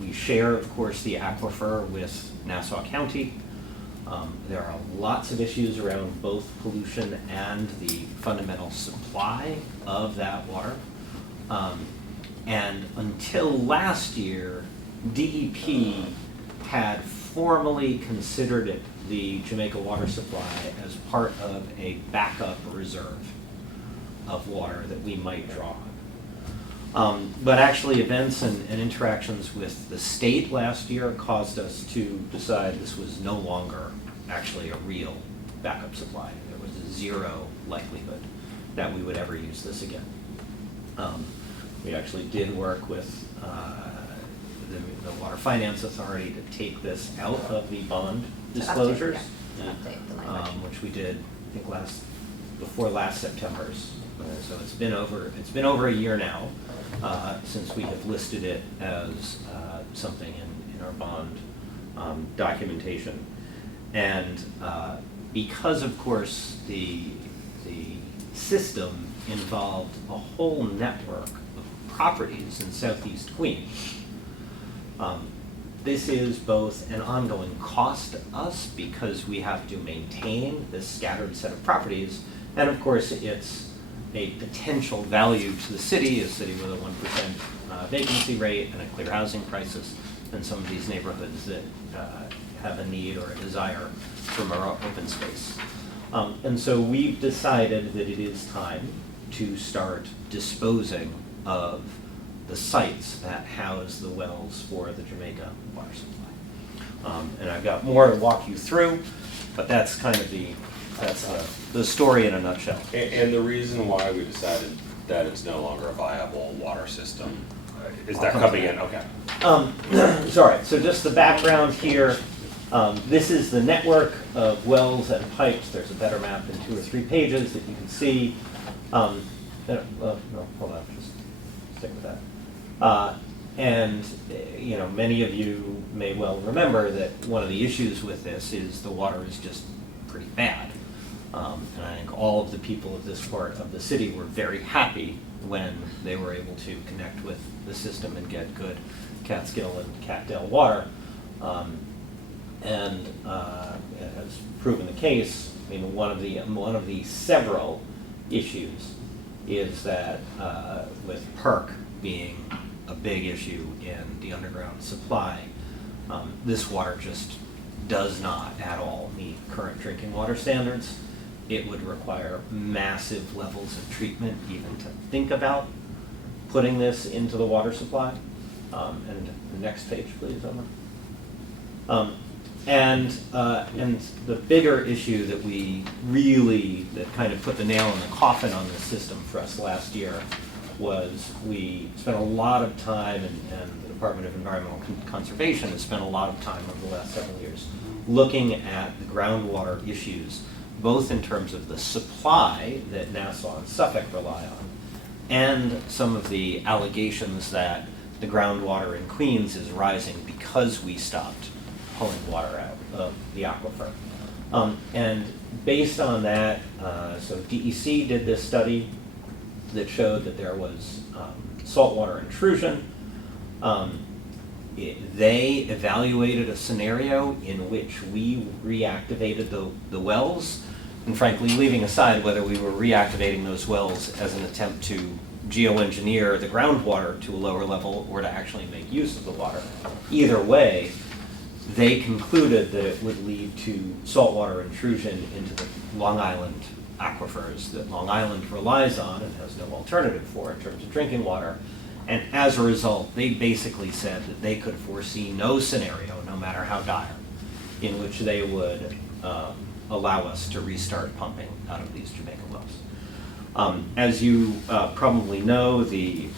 we share, of course, the aquifer with Nassau County. There are lots of issues around both pollution and the fundamental supply of that water. And until last year, DEP had formally considered it the Jamaica water supply as part of a backup reserve of water that we might draw on. But actually events and interactions with the state last year caused us to decide this was no longer actually a real backup supply. There was a zero likelihood that we would ever use this again. We actually did work with the Water Finance Authority to take this out of the bond disclosures, Update the language. which we did, I think, before last September's. So it's been over a year now since we have listed it as something in our bond documentation. And because, of course, the system involved a whole network of properties in Southeast Queens, this is both an ongoing cost to us because we have to maintain this scattered set of properties, and of course it's a potential value to the city, a city with a 1% vacancy rate and a clear housing crisis, and some of these neighborhoods that have a need or a desire for more open space. And so we've decided that it is time to start disposing of the sites that house the wells for the Jamaica water supply. And I've got more to walk you through, but that's kind of the story in a nutshell. And the reason why we decided that it's no longer a viable water system, is that coming in? Okay. Sorry, so just the background here. This is the network of wells and pipes. There's a better map in 2 or 3 pages that you can see. No, hold on, just stick with that. And, you know, many of you may well remember that one of the issues with this is the water is just pretty bad. And I think all of the people of this part of the city were very happy when they were able to connect with the system and get good Catskill and Catdale water. And it has proven the case. I mean, one of the several issues is that with PERC being a big issue in the underground supply, this water just does not at all meet current drinking water standards. It would require massive levels of treatment even to think about putting this into the water supply. And the next page, please, Emma. And the bigger issue that kind of put the nail in the coffin on this system for us last year was we spent a lot of time, and the Department of Environmental Conservation has spent a lot of time over the last several years looking at the groundwater issues, both in terms of the supply that Nassau and Suffolk rely on, and some of the allegations that the groundwater in Queens is rising because we stopped pulling water out of the aquifer. And based on that, so DEC did this study that showed that there was saltwater intrusion. They evaluated a scenario in which we reactivated the wells, and frankly, leaving aside whether we were reactivating those wells as an attempt to geoengineer the groundwater to a lower level or to actually make use of the water. Either way, they concluded that it would lead to saltwater intrusion into the Long Island aquifers that Long Island relies on and has no alternative for in terms of drinking water. And as a result, they basically said that they could foresee no scenario, no matter how dire, in which they would allow us to restart pumping out of these Jamaica wells. As you probably know, the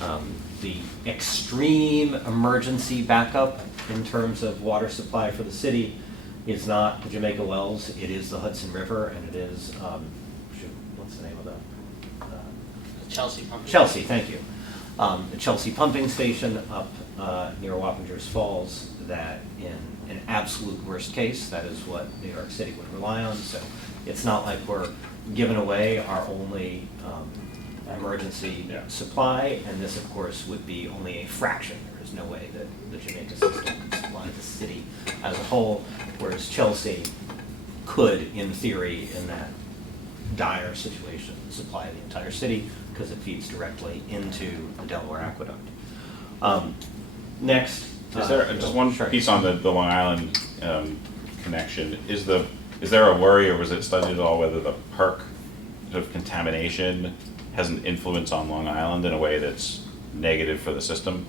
extreme emergency backup in terms of water supply for the city is not the Jamaica wells, it is the Hudson River, and it is, what's the name of that? Chelsea, thank you. The Chelsea pumping station up near Wappingers Falls, that in an absolute worst case, that is what New York City would rely on. So it's not like we're giving away our only emergency supply, and this of course would be only a fraction. There is no way that the Jamaica system could supply the city as a whole, whereas Chelsea could, in theory, in that dire situation, supply the entire city because it feeds directly into the Delaware Aqueduct. Next. Is there just one sure. piece on the Long Island connection? Is there a worry, or was it studied at all, whether the PERC sort of contamination has an influence on Long Island in a way that's negative for the system?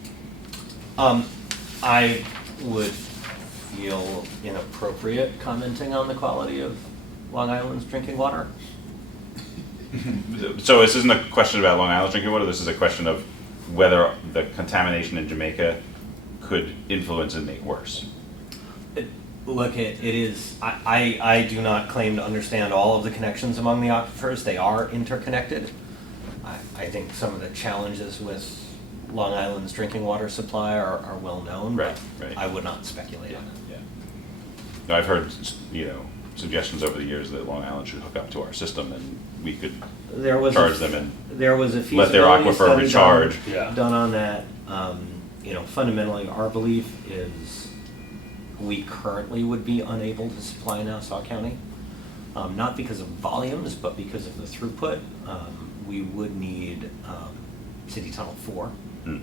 I would feel inappropriate commenting on the quality of Long Island's drinking water. So this isn't a question about Long Island's drinking water. This is a question of whether the contamination in Jamaica could influence and make worse. Look, it is, I do not claim to understand all of the connections among the aquifers. They are interconnected. I think some of the challenges with Long Island's drinking water supply are well known, Right. but I would not speculate on it. Yeah. No, I've heard, suggestions over the years that Long Island should hook up to our system and we could charge them and there was a let their feasibility aquifer study recharge. done on that. Fundamentally, our belief is we currently would be unable to supply Nassau County, not because of volumes, but because of the throughput. We would need City Tunnel 4,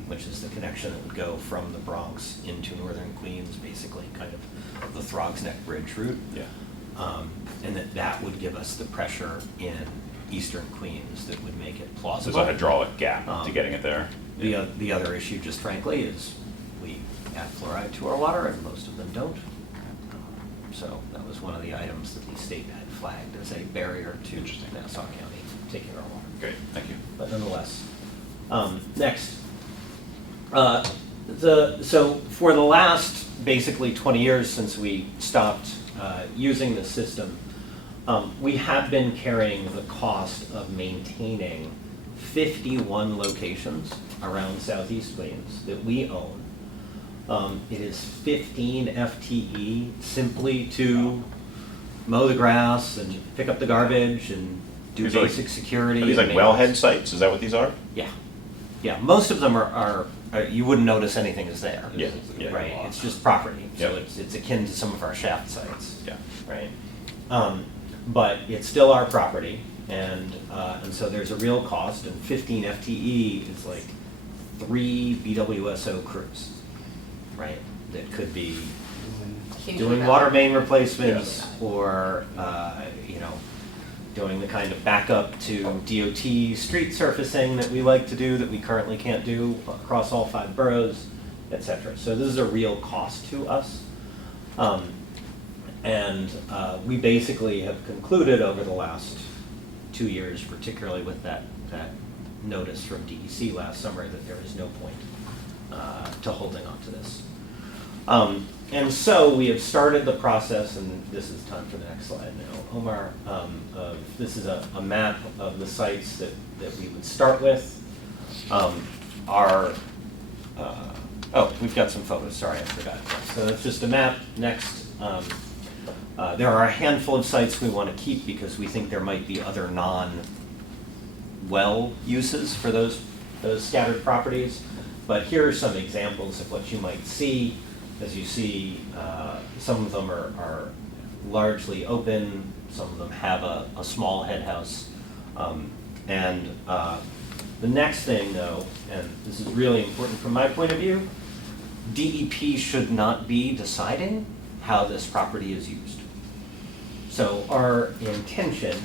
which is the connection that would go from the Bronx into northern Queens, basically kind of the Throgs Neck Bridge route. Yeah. And that would give us the pressure in eastern Queens that would make it plausible. There's a hydraulic gap to getting it there. The other issue, just frankly, is we add fluoride to our water, and most of them don't. So that was one of the items that the state had flagged as a barrier to Nassau County taking our water. Great, thank you. But nonetheless. Next. So for the last basically 20 years since we stopped using this system, we have been carrying the cost of maintaining 51 locations around Southeast Queens that we own. It is 15 FTE simply to mow the grass and pick up the garbage and do These are like- basic security. Are these and like maintenance. wellhead sites? Is that what these are? Yeah, yeah, most of them are you wouldn't notice anything is there. Yeah, yeah. Right, it's just property, so Yep. it's akin to some of our shaft sites. Yeah. Right, but it's still our property, and so there's a real cost, and 15 FTE is like 3 BWSO crews, right? That could be doing water main replacements, or, you know, doing the kind of backup to DOT street surfacing that we like to do that we currently can't do across all 5 boroughs, et cetera. So this is a real cost to us. We basically have concluded over the last 2 years, particularly with that notice from DEC last summer, that there is no point to holding on to this. And so we have started the process, and this is time for the next slide now, Omar. This is a map of the sites that we would start with. We've got some photos, sorry, I forgot. So it's just a map. Next, there are a handful of sites we want to keep because we think there might be other non-well uses for those scattered properties. But here are some examples of what you might see. As you see, some of them are largely open, some of them have a small head house. The next thing, though, and this is really important from my point of view, DEP should not be deciding how this property is used. So our intention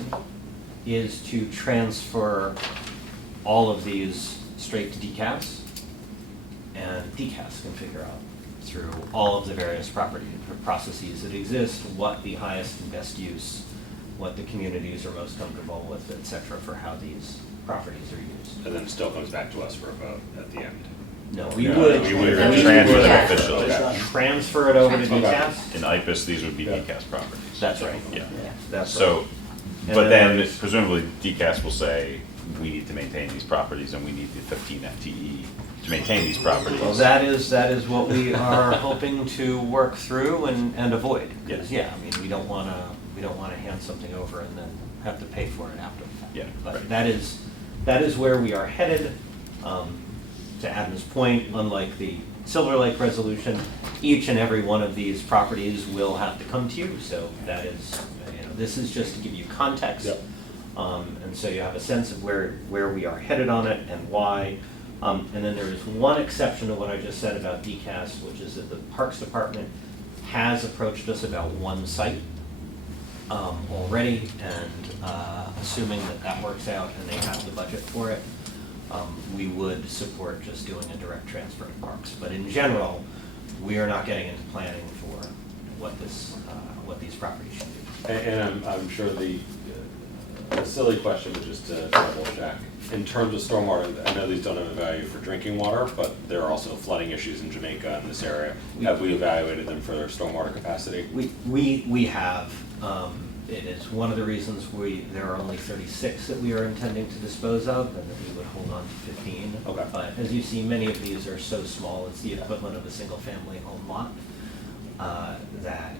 is to transfer all of these straight to DCAS, and DCAS can figure out through all of the various property processes that exist what the highest and best use, what the communities are most comfortable with, et cetera, for how these properties are used. And then it still comes back to us for a vote at the end. No, we No, would. we would transfer them officially. Transfer it over to Okay. DCAS? In IPUS, these would be DCAS properties. That's right. Yeah. That's So, right. but And then there's- presumably DCAS will say, we need to maintain these properties and we need the 15 FTE to maintain these properties. Well, that is what we are hoping to work through and avoid. Because, yeah, I mean, we don't wanna hand something over and then have to pay for it after the fact. Yeah, But right. that is where we are headed. To Adam's point, unlike the Silver Lake resolution, each and every one of these properties will have to come to you. So that is, you know, this is just to give you context. Yep. And so you have a sense of where we are headed on it and why. And then there is one exception to what I just said about DCAS, which is that the Parks Department has approached us about one site already, and assuming that works out and they have the budget for it, we would support just doing a direct transfer to Parks. But in general, we are not getting into planning for what these properties should be. And I'm sure the silly question, but just to double check, in terms of stormwater, I know these don't have a value for drinking water, but there are also flooding issues in Jamaica in this area. Have we evaluated them for their stormwater capacity? We have. It is one of the reasons there are only 36 that we are intending to dispose of, and that we would hold on to 15. Okay. But as you see, many of these are so small, it's the equivalent of a single-family home lot, that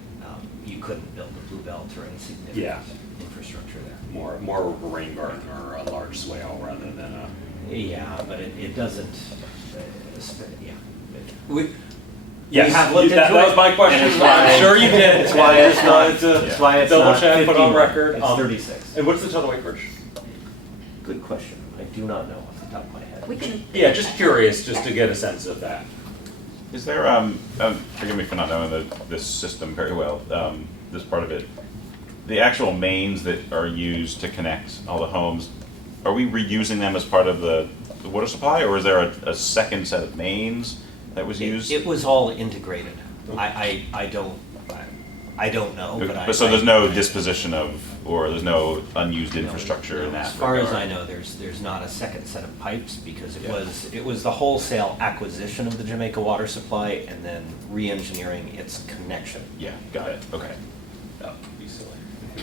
you couldn't build a blue belt or any significant infrastructure there. More of a rain garden or a large swale rather than a. Yeah, but it doesn't, yeah. We Yes, have looked that into it, was my question. and it's why- I'm sure you did. It's why it's not, It's a it's why it's double not check, put on 51. record. It's 36. And what's the total acreage? Good question. I do not know off the top of my head. We can. Yeah, just curious, just to get a sense of that. Is there, forgive me for not knowing this system very well, this part of it. The actual mains that are used to connect all the homes, are we reusing them as part of the water supply, or is there a second set of mains that was used? It was all integrated. I don't know, but I. But so there's no disposition of, or there's no unused infrastructure in that As far as regard? I know, there's not a second set of pipes because Yeah. it was the wholesale acquisition of the Jamaica water supply and then re-engineering its connection. Yeah, got it, okay. That would be silly.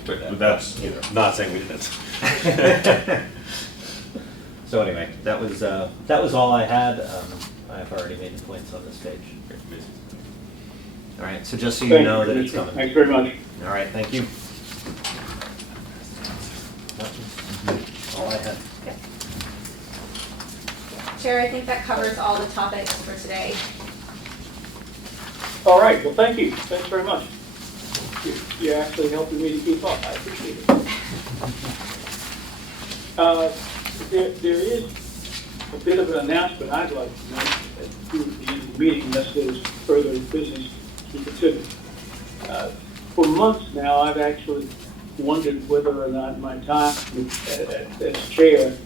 But that's, You know, not saying we didn't. So anyway, that was all I had. I've already made the points on this page. All right, so just so you Thank know that Commissioner. it's coming. Thanks very much. All right, thank you. All I had. Chair, I think that covers all the topics for today. All right, well, thank you. Thanks very much. You're actually helping me to keep up. I appreciate it. There is a bit of an announcement I'd like to make at the end of the meeting, unless there's further business to consider. For months now, I've actually wondered whether or not my time as chair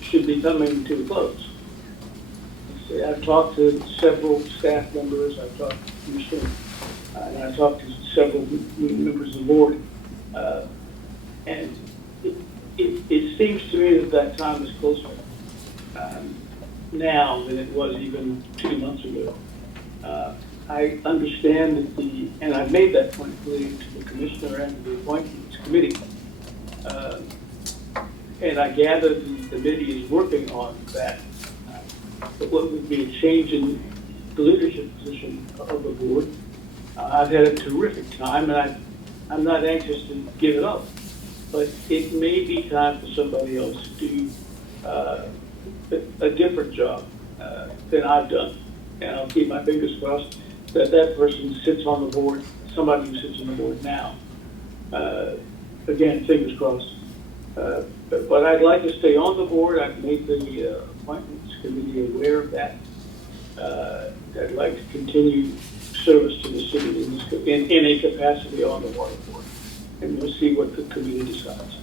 should be coming to a close. I've talked to several staff members, I've talked to the commissioner, and I've talked to several members of the board. And it seems to me that time is closer now than it was even 2 months ago. I understand that and I've made that point clear to the commissioner and the appointments committee. And I gather the committee is working on that. But what would be a change in the leadership position of the board? I've had a terrific time, and I'm not anxious to give it up. But it may be time for somebody else to do a different job than I've done. And I'll keep my fingers crossed that person sits on the board, somebody who sits on the board now. Again, fingers crossed. But I'd like to stay on the board. I've made the appointments committee aware of that. I'd like to continue service to the city in a capacity on the water board. And we'll see what the committee decides.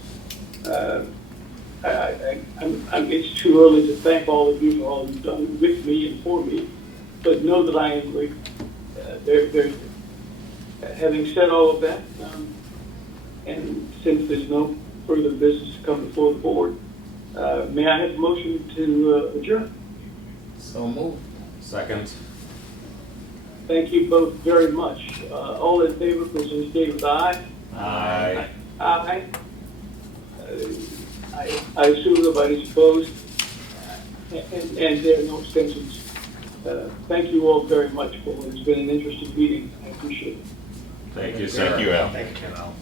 It's too early to thank all of you for all you've done with me and for me, but know that I am grateful. Having said all of that, and since there's no further business to come before the board, may I have a motion to adjourn? So moved. Second. Thank you both very much. All in favor, President Davis, aye. Aye. Aye. I assume nobody's opposed, and there are no abstentions. Thank you all very much for it. It's been an interesting meeting. I appreciate it. Thank you, sir. Thank you, Al. Thank you, Al.